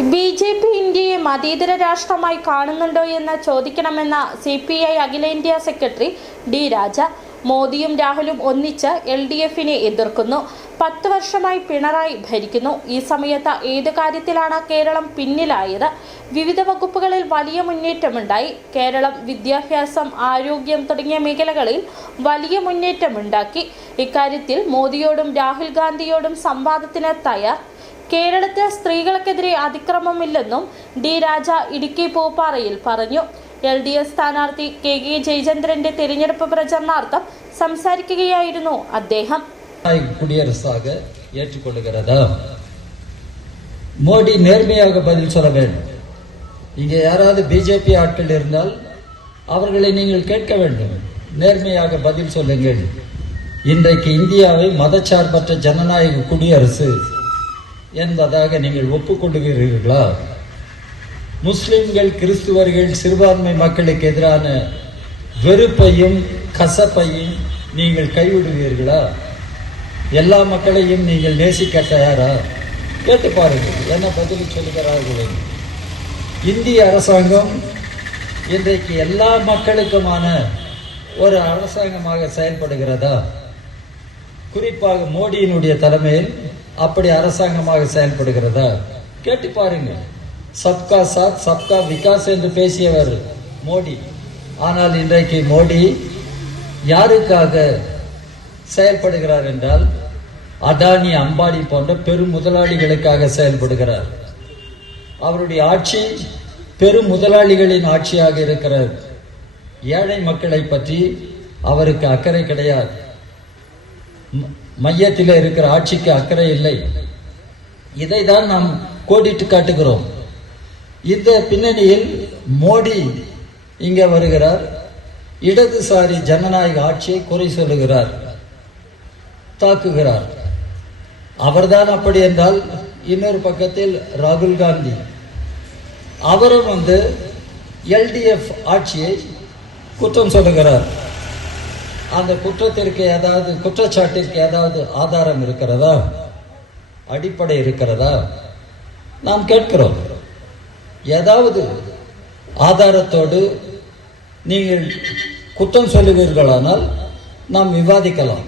BJP ഇന്ത്യയെ മതേതര രാഷ്ട്രമായി കാണുന്നുണ്ടോ എന്ന് ചോദിക്കണമെന്ന CPI അഖിലേന്ത്യാ സെക്രട്ടറി D. രാജ. മോദിയും രാഹുലും ഒന്നിച്ച് LDFനെ എതിർക്കുന്നു. 10 വർഷമായി പിണറായി ഭരിക്കുന്നു. ഈ സമയത്ത് ഏത് കാര്യത്തിലാണ് കേരളം പിന്നിലായത്? വിവിധ വകുപ്പുകളിൽ വലിയ മുന്നേറ്റമുണ്ടായി. കേരളം വിദ്യാഭ്യാസം, ആരോഗ്യം തുടങ്ങിയ മേഖലകളിൽ വലിയ മുന്നേറ്റമുണ്ടാക്കി. ഇക്കാര്യത്തിൽ മോദിയോടും രാഹുൽ ഗാന്ധിയോടും സംവാദത്തിന് തയ്യാർ. കേരളത്തിൽ സ്ത്രീകൾക്കെതിരെ അതിക്രമമില്ലെന്നും D. രാജ ഇടുക്കി പൂപ്പാറയിൽ പറഞ്ഞു. LDF സ്ഥാനാർത്ഥി KK ജയചന്ദ്രന്റെ തെരഞ്ഞെടുപ്പ് പ്രചരണാർത്ഥം സംസാരിക്കുകയായിരുന്നു അദ്ദേഹം. குடியரசாக ஏற்றுக்கொள்கிறதா? மோடி நேர்மையாக பதில் சொல்ல வேண்டும். இங்கே யாராவது பிஜேபி ஆட்கள் இருந்தால் அவர்களை நீங்கள் கேட்க வேண்டும். நேர்மையாக பதில் சொல்லுங்கள். இன்றைக்கு இந்தியாவை மதச்சார்பற்ற ஜனநாயக குடியரசு என்பதாக நீங்கள் ஒப்புக்கொள்கிறீர்களா? முஸ்லிம்கள், கிறிஸ்துவர்கள், சிறுபான்மை மக்களுக்கு எதிரான வெறுப்பையும் கசப்பையும் நீங்கள் கைவிடுவீர்களா? எல்லா மக்களையும் நீங்கள் நேசிக்க தயாரா? கேட்டு பாருங்கள் என்ன பதில் சொல்லுகிறார்கள். இந்திய அரசாங்கம் இன்றைக்கு எல்லா மக்களுக்குமான ஒரு அரசாங்கமாக செயல்படுகிறதா? குறிப்பாக மோடியினுடைய தலைமையில் அப்படி அரசாங்கமாக செயல்படுகிறதா? கேட்டு பாருங்கள். சப்கா சாத் சப்கா விகாஸ் என்று பேசியவர் மோடி. ஆனால் இன்றைக்கு மோடி யாருக்காக செயல்படுகிறார் என்றால் அடானி, அம்பானி போன்ற பெரும் முதலாளிகளுக்காக செயல்படுகிறார். அவருடைய ஆட்சி பெரும் முதலாளிகளின் ஆட்சியாக இருக்கிறார். ஏழை மக்களை பற்றி அவருக்கு அக்கறை கிடையாது. மையத்தில் இருக்கிற ஆட்சிக்கு அக்கறை இல்லை. இதை தான் நாம் கோடிட்டு காட்டுகிறோம். இந்த பின்னணியில் மோடி இங்கே வருகிறார். இடதுசாரி ஜனநாயக ஆட்சியை குறை சொல்லுகிறார், தாக்குகிறார். அவர்தான் அப்படி என்றால் இன்னொரு பக்கத்தில் ராகுல் காந்தி அவரும் LDF ஆட்சியை குற்றம் சொல்லுகிறார். அந்த குற்றத்திற்கு ஏதாவது, குற்றச்சாட்டிற்கு ஏதாவது ஆதாரம் இருக்கிறதா? அடிப்படை இருக்கிறதா? நாம் கேட்கிறோம். ஏதாவது ஆதாரத்தோடு நீங்கள் குற்றம் சொல்லுவீர்களானால் நாம் விவாதிக்கலாம்.